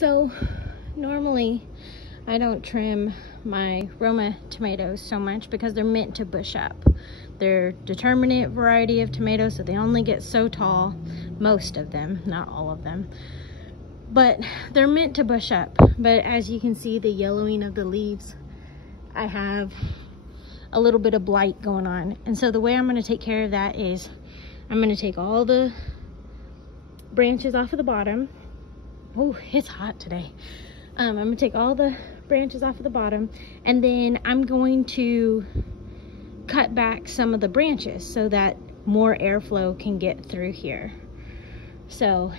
So normally I don't trim my Roma tomatoes so much because they're meant to bush up. They're determinate variety of tomatoes, so they only get so tall, most of them, not all of them. But they're meant to bush up. But as you can see, the yellowing of the leaves, I have a little bit of blight going on. And so the way I'm going to take care of that is I'm going to take all the branches off of the bottom. Oh, it's hot today. I'm going to take all the branches off of the bottom, and then I'm going to cut back some of the branches so that more airflow can get through here. So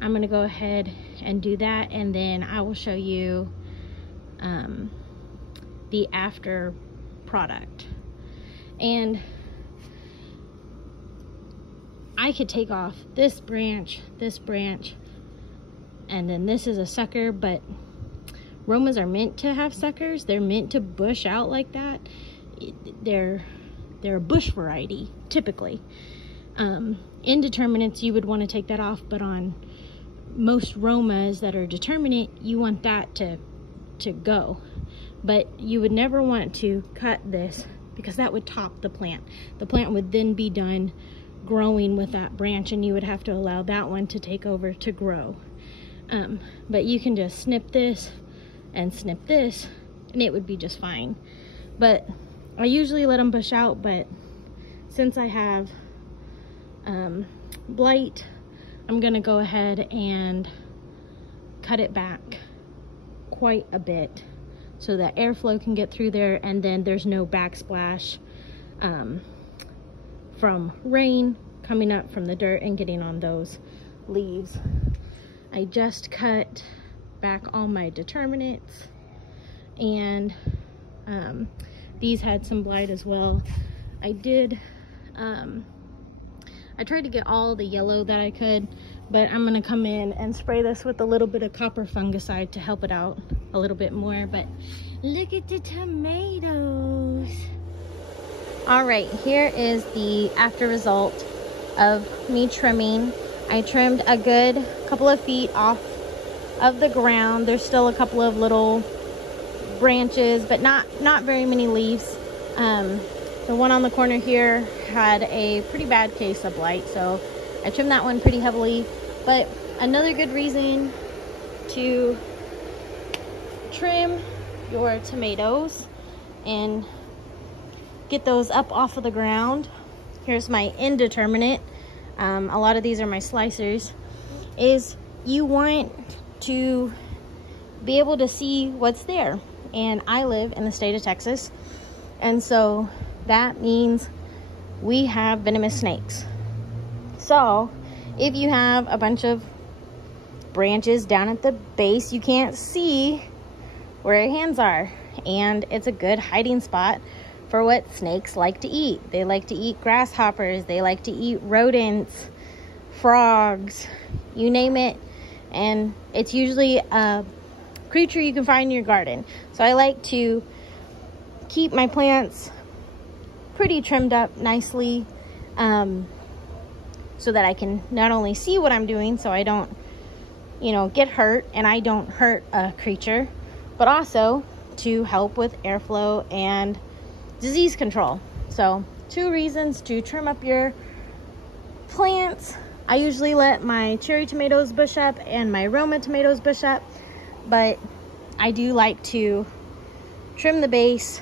I'm going to go ahead and do that, and then I will show you the after product. And I could take off this branch, and then this is a sucker, but Romas are meant to have suckers. They're meant to bush out like that. They're a bush variety, typically. Indeterminates, you would want to take that off, but on most Romas that are determinate, you want that to go. But you would never want to cut this because that would top the plant. The plant would then be done growing with that branch, and you would have to allow that one to take over to grow. But you can just snip this and snip this, and it would be just fine. But I usually let them bush out, but since I have blight, I'm gonna go ahead and cut it back quite a bit so that airflow can get through there, and then there's no backsplash from rain coming up from the dirt and getting on those leaves. I just cut back all my determinants, and these had some blight as well. I tried to get all the yellow that I could, but I'm gonna come in and spray this with a little bit of copper fungicide to help it out a little bit more. But look at the tomatoes. All right, here is the after result of me trimming. I trimmed a good couple of feet off of the ground. There's still a couple of little branches, but not very many leaves. The one on the corner here had a pretty bad case of blight, so I trimmed that one pretty heavily. But another good reason to trim your tomatoes and get those up off of the ground. Here's my indeterminate. A lot of these are my slicers. Is you want to be able to see what's there. And I live in the state of Texas, and so that means we have venomous snakes. So if you have a bunch of branches down at the base, you can't see where your hands are, and it's a good hiding spot for what snakes like to eat. They like to eat grasshoppers, they like to eat rodents, frogs, you name it, and it's usually a creature you can find in your garden. So I like to keep my plants pretty trimmed up nicely, so that I can not only see what I'm doing so I don't, get hurt and I don't hurt a creature, but also to help with airflow and disease control. So 2 reasons to trim up your plants. I usually let my cherry tomatoes bush up and my Roma tomatoes bush up, but I do like to trim the base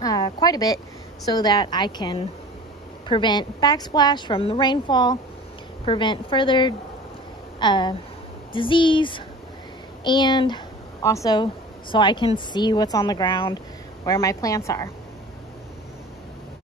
quite a bit so that I can prevent backsplash from the rainfall, prevent further disease, and also so I can see what's on the ground where my plants are.